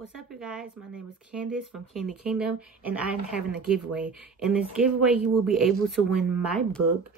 What's up, you guys? My name is Candace from Candy Kingdom, and I'm having a giveaway. In this giveaway, you will be able to win my book,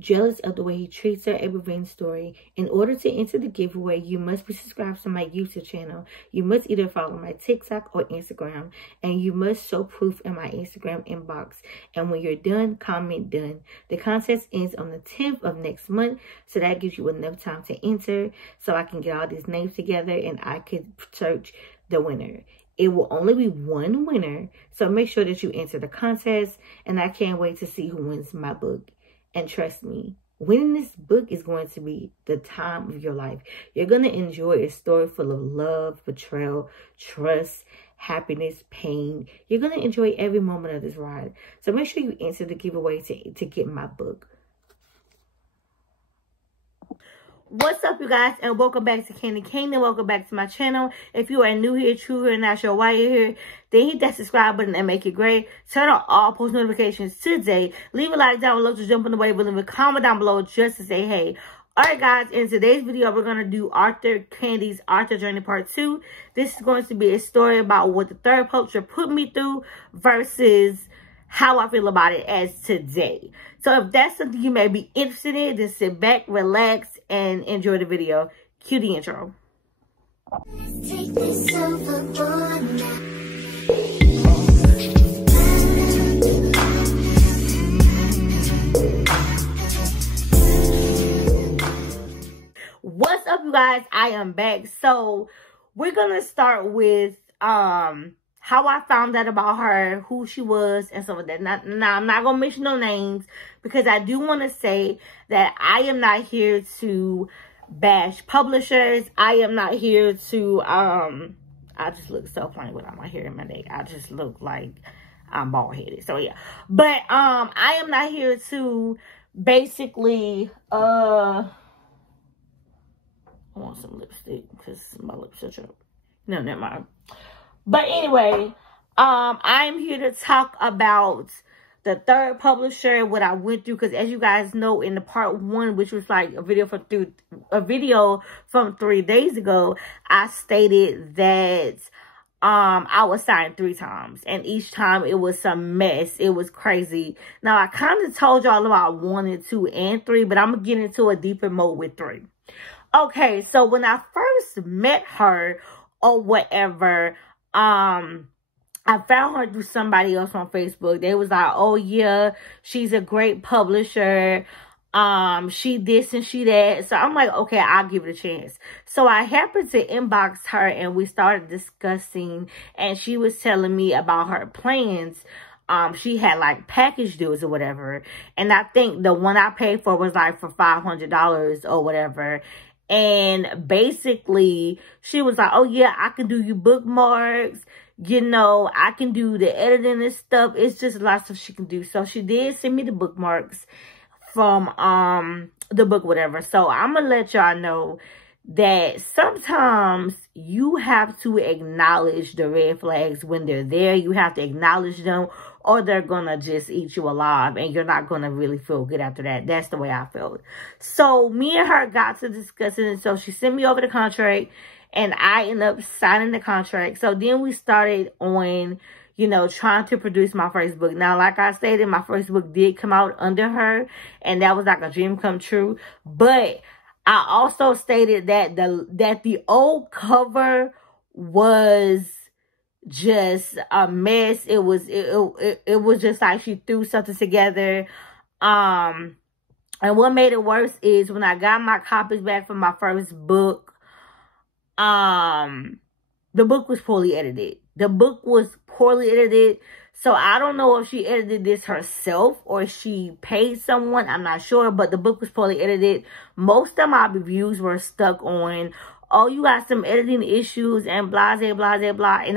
Jealous of the Way He Treats Her, a Revenge Story. In order to enter the giveaway, you must be subscribed to my YouTube channel. You must either follow my TikTok or Instagram, and you must show proof in my Instagram inbox. And when you're done, comment done. The contest ends on the 10th of next month, so that gives you enough time to enter, so I can get all these names together and I could search the winner. It will only be one winner, so make sure that you enter the contest, and I can't wait to see who wins my book. And trust me, winning this book is going to be the time of your life. You're going to enjoy a story full of love, betrayal, trust, happiness, pain. You're going to enjoy every moment of this ride. So make sure you enter the giveaway to get my book. What's up, you guys, and welcome back to Candy Kingdom. Welcome back to my channel. If you are new here, true here, not sure why you're here, then hit that subscribe button and make it great. Turn on all post notifications today. Leave a like down below to jump on the wave. Leave a comment down below just to say hey. Alright, guys, in today's video, we're going to do Candy's Author Journey Part 2. This is going to be a story about what the third publisher put me through versus how I feel about it as today. So if that's something you may be interested in, then sit back, relax, and enjoy the video. Cue the intro. Take this overboard now. What's up, you guys? I am back. So we're gonna start with how I found out about her, who she was, and stuff like that. Now, I'm not going to mention no names because I do want to say that I am not here to bash publishers. I am not here to, I just look so funny without my hair in my neck. I just look like I'm bald-headed. So, yeah. But, I am not here to basically, I want some lipstick because my lips are chapped. No, never mind. But anyway, I'm here to talk about the third publisher, what I went through, because as you guys know, in the part 1, which was like a video from 3 days ago, I stated that I was signed 3 times, and each time it was some mess. It was crazy. Now, I kind of told y'all about 1 and 2 and 3, but I'm gonna get into a deeper mode with 3. Okay, so when I first met her or whatever, I found her through somebody else on Facebook. They was like, oh yeah, she's a great publisher. She this and she that. So I'm like, okay, I'll give it a chance. So I happened to inbox her and we started discussing, and she was telling me about her plans. She had like package deals or whatever. And I think the one I paid for was like for $500 or whatever. And basically, she was like, oh, yeah, I can do you bookmarks. You know, I can do the editing and stuff. It's just lots of stuff she can do. So she did send me the bookmarks from the book, whatever. So I'm going to let y'all know that sometimes you have to acknowledge the red flags when they're there. You have to acknowledge them, or they're going to just eat you alive, and you're not going to really feel good after that. That's the way I felt. So me and her got to discussing it. So she sent me over the contract, and I ended up signing the contract. So then we started on, you know, trying to produce my first book. Now, like I stated, my first book did come out under her, and that was like a dream come true. But I also stated that the old cover was just a mess. It was just like she threw something together. And what made it worse is when I got my copies back from my first book, the book was poorly edited. So I don't know if she edited this herself or she paid someone. I'm not sure, but the book was poorly edited. Most of my reviews were stuck on, oh, you got some editing issues and blah, blah, blah, blah. And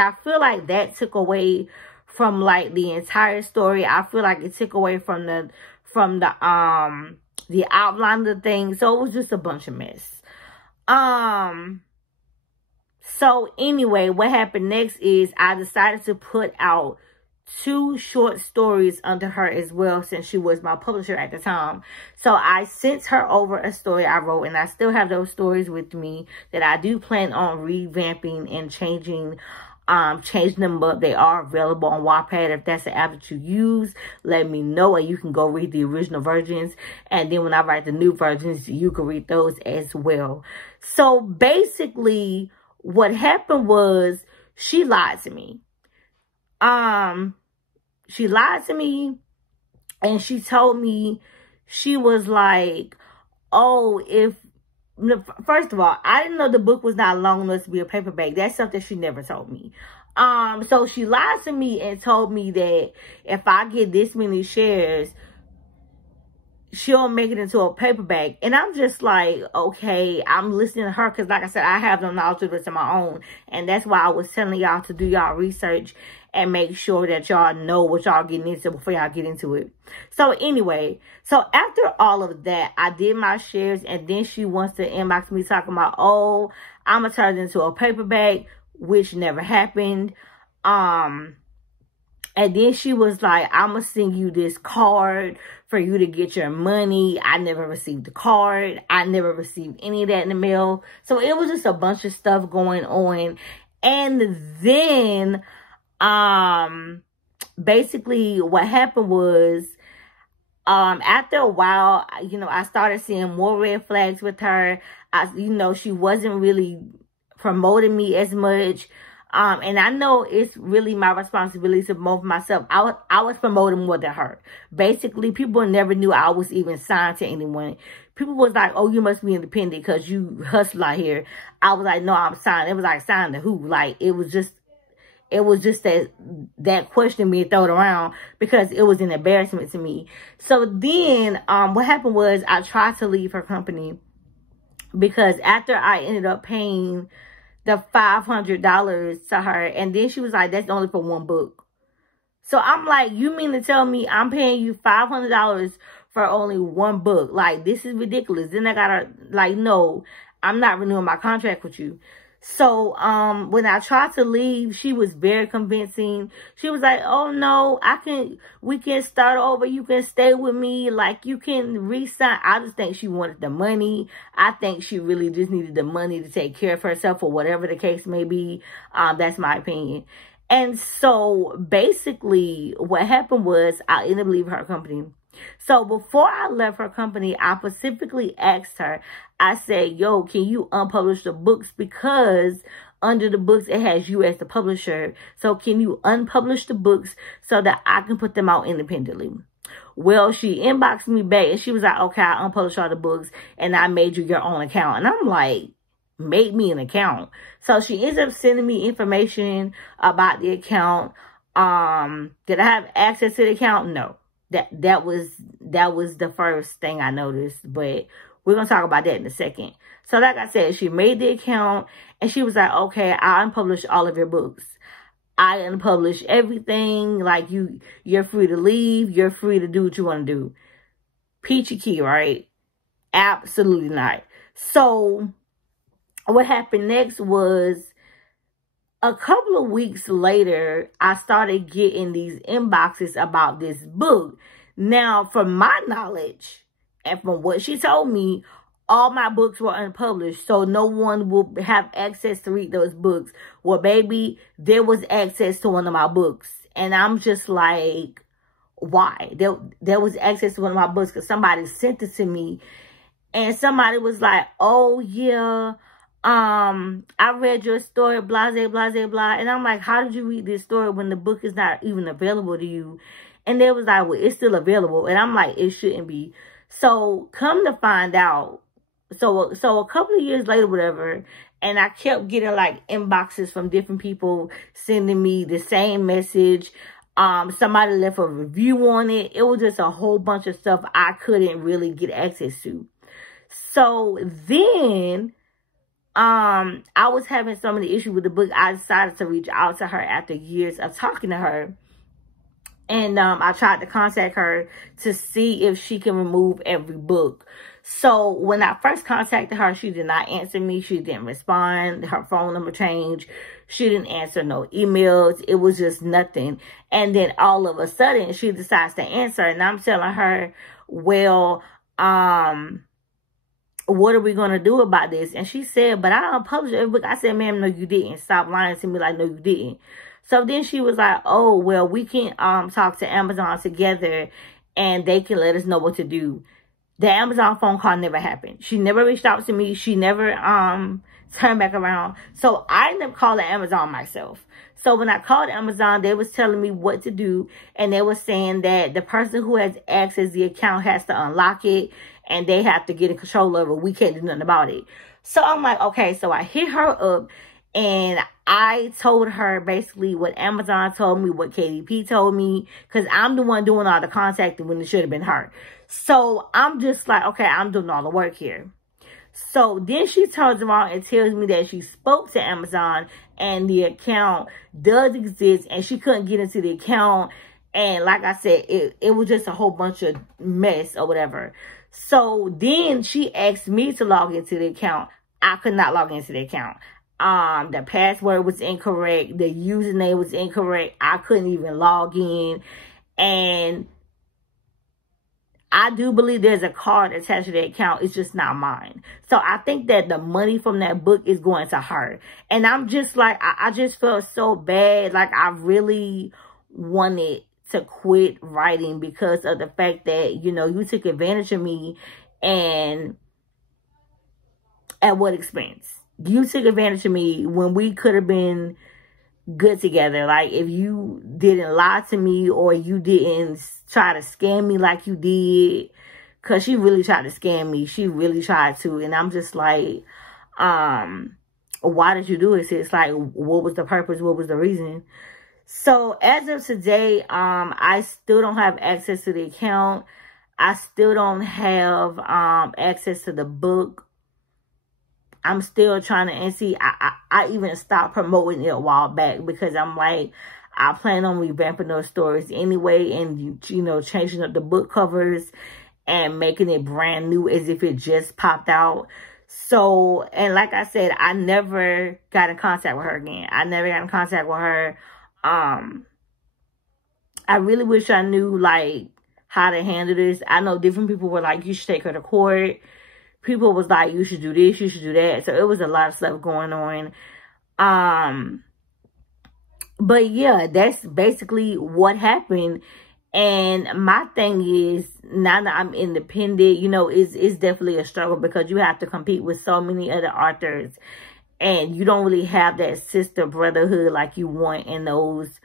I feel like that took away from like the entire story. I feel like it took away from the outline of the thing. So it was just a bunch of mess. So anyway, what happened next is I decided to put out 2 short stories under her as well, since she was my publisher at the time. So I sent her over a story I wrote, and I still have those stories with me that I do plan on revamping and changing them up. They are available on Wattpad. If that's the app that you use, let me know, and you can go read the original versions, and then when I write the new versions, you can read those as well. So basically what happened was she lied to me. She lied to me, and she told me, she was like, oh, first of all, I didn't know the book was not long enough to be a paperback. That's something she never told me. So she lied to me and told me that if I get this many shares, she'll make it into a paperback. And I'm just like, okay, I'm listening to her, because like I said, I have no knowledge of this of my own, and that's why I was telling y'all to do y'all research and make sure that y'all know what y'all getting into before y'all get into it. So anyway, so after all of that, I did my shares, and then she wants to inbox me talking about, oh, I'm gonna turn it into a paperback, which never happened. And then she was like, I'm going to send you this card for you to get your money. I never received the card. I never received any of that in the mail. So it was just a bunch of stuff going on. And then, basically what happened was, after a while, you know, I started seeing more red flags with her. You know, she wasn't really promoting me as much. And I know it's really my responsibility to promote myself. I was promoting more than her. Basically, people never knew I was even signed to anyone. People was like, oh, you must be independent because you hustle out here. I was like, no, I'm signed. It was like, signed to who? Like, it was just that question being thrown around because it was an embarrassment to me. So then, what happened was I tried to leave her company because after I ended up paying the $500 to her, and then she was like, that's only for one book. So I'm like, you mean to tell me I'm paying you $500 for only one book? Like, this is ridiculous. Then I gotta, like, no, I'm not renewing my contract with you. So, when I tried to leave, she was very convincing. She was like, oh no, we can start over. You can stay with me. Like, you can re-sign. I just think she wanted the money. I think she really just needed the money to take care of herself or whatever the case may be. That's my opinion. And so basically what happened was I ended up leaving her company. So before I left her company, I specifically asked her, I said, yo, can you unpublish the books? Because under the books, it has you as the publisher. So can you unpublish the books so that I can put them out independently? Well, she inboxed me back and she was like, okay, I unpublished all the books and I made you your own account. And I'm like, made me an account. So she ends up sending me information about the account. Did I have access to the account? No. That was the first thing I noticed, but we're going to talk about that in a second. So like I said, she made the account and she was like, okay, I unpublished all of your books. I unpublished everything. Like, you're free to leave. You're free to do what you want to do. Peachy key, right? Absolutely not. So what happened next was a couple of weeks later, I started getting these inboxes about this book. Now, from my knowledge and from what she told me, all my books were unpublished, so no one will have access to read those books. Well, baby, there was access to one of my books. And I'm just like, why? There was access to one of my books because somebody sent it to me. And somebody was like, oh, yeah, I read your story, blah, blah, blah, blah. And I'm like, how did you read this story when the book is not even available to you? And they was like, well, it's still available. And I'm like, it shouldn't be. So come to find out. So a couple of years later, whatever, and I kept getting like inboxes from different people sending me the same message. Somebody left a review on it. It was just a whole bunch of stuff I couldn't really get access to. So then, I was having so many issues with the book. I decided to reach out to her after years of talking to her. And I tried to contact her to see if she can remove every book. So when I first contacted her, she did not answer me. She didn't respond. Her phone number changed. She didn't answer no emails. It was just nothing. And then all of a sudden, she decides to answer. And I'm telling her, well, what are we going to do about this? And she said, but I don't publish it. I said, ma'am, no, you didn't. Stop lying to me like, no, you didn't. So then she was like, oh, well, we can talk to Amazon together and they can let us know what to do. The Amazon phone call never happened. She never reached out to me. She never turned back around. So I ended up calling Amazon myself. So when I called Amazon, they was telling me what to do. And they were saying that the person who has access to the account has to unlock it. And they have to get in control of it. We can't do nothing about it. So I'm like, okay. So I hit her up. And I told her basically what Amazon told me, what KDP told me. Because I'm the one doing all the contacting when it should have been her. So I'm just like, okay, I'm doing all the work here. So then she turns around and tells me that she spoke to Amazon and the account does exist and she couldn't get into the account. And like I said, it was just a whole bunch of mess or whatever. So then she asked me to log into the account. I could not log into the account. The password was incorrect. The username was incorrect. I couldn't even log in. And I do believe there's a card attached to the account. It's just not mine. So I think that the money from that book is going to her. And I'm just like, I just felt so bad. Like I really wanted to quit writing because of the fact that, you know, you took advantage of me. And at what expense? You took advantage of me when we could have been good together. Like if you didn't lie to me or you didn't try to scam me like you did, because she really tried to scam me. She really tried to. And I'm just like, why did you do it? It's like, what was the purpose? What was the reason? So as of today, I still don't have access to the account. I still don't have access to the book. I'm still trying to, and see, I even stopped promoting it a while back because I'm like, I plan on revamping those stories anyway and, you know, changing up the book covers and making it brand new as if it just popped out. So, and like I said, I never got in contact with her again. I never got in contact with her. I really wish I knew, like, how to handle this. I know different people were like, you should take her to court. People was like, you should do this, you should do that. So it was a lot of stuff going on. But yeah, that's basically what happened. And my thing is, now that I'm independent, you know, it's definitely a struggle because you have to compete with so many other authors. And you don't really have that sister brotherhood like you want in those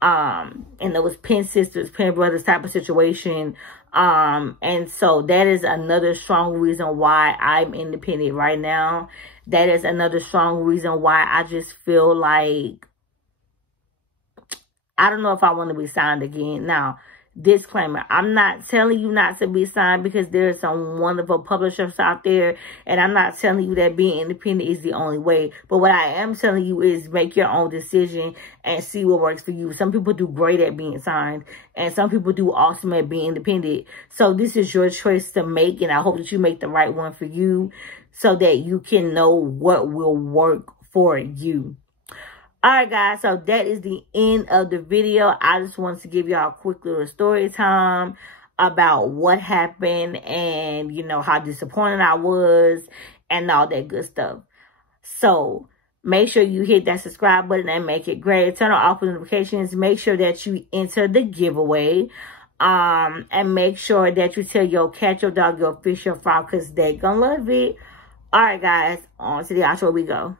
pen sisters, pen brothers type of situation. And so that is another strong reason why I'm independent right now. That is another strong reason why I just feel like I don't know if I want to be signed again. Now, disclaimer, I'm not telling you not to be signed because there's some wonderful publishers out there. And I'm not telling you that being independent is the only way. But what I am telling you is make your own decision and see what works for you. Some people do great at being signed. And some people do awesome at being independent. So this is your choice to make. And I hope that you make the right one for you so that you can know what will work for you. Alright guys, so that is the end of the video. I just wanted to give y'all a quick little story time about what happened and, you know, how disappointed I was and all that good stuff. So, make sure you hit that subscribe button and make it great. Turn on all notifications. Make sure that you enter the giveaway. And make sure that you tell your cat, your dog, your fish, your frog, because they're going to love it. Alright guys, on to the outro we go.